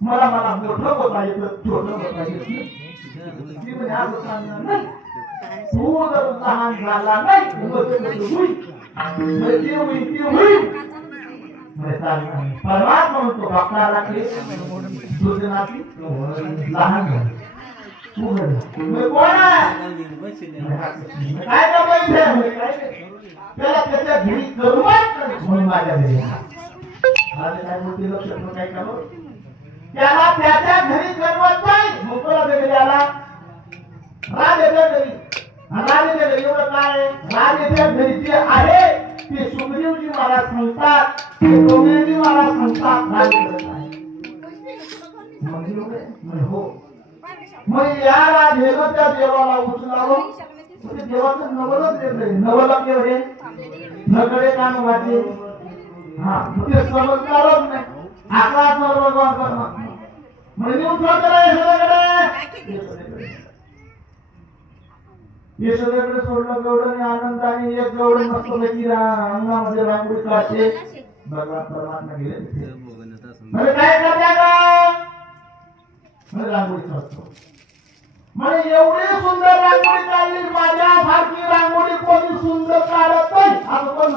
मला मला मोठं बोलता येतं छोटं बोलता येत नाही तू जर लहान झाला नाही परमात्मा म्हणतो आपल्याला लहान तू कोण आहे काय त्याला त्याच्या घरी करूच म्हणून माझ्या घरी काय मोठी लक्ष काय करू त्याला त्याच्या घरी करवत नाही मोकळा घरी आला राजाच्या घरी राजाच्या घरी एवढं काय राजाच्या घरी जे आहे ते सुग्रीवजी महाराज सांगतात ते गोविंदजी महाराज सांगतात हो मग याला गेलो त्या देवाला उचलावं ते देवाचं नवलच देत नाही नवलक एवढे नकडे कान वाचे हा ते समजणारच नाही आता सर्व भगवान परमात्मा म्हणजे उठवतेला यशोदेकडे सोडलं गौडने आनंदाने एक गौड मस्त पैकी अंगामध्ये रांगोळी काढते भगवान परमात्मा गेले म्हणजे काय करत्या का रांगोळी काढतो म्हणजे एवढी सुंदर रांगोळी काढली माझ्या सारखी रांगोळी कोणी सुंदर काढत नाही असं पण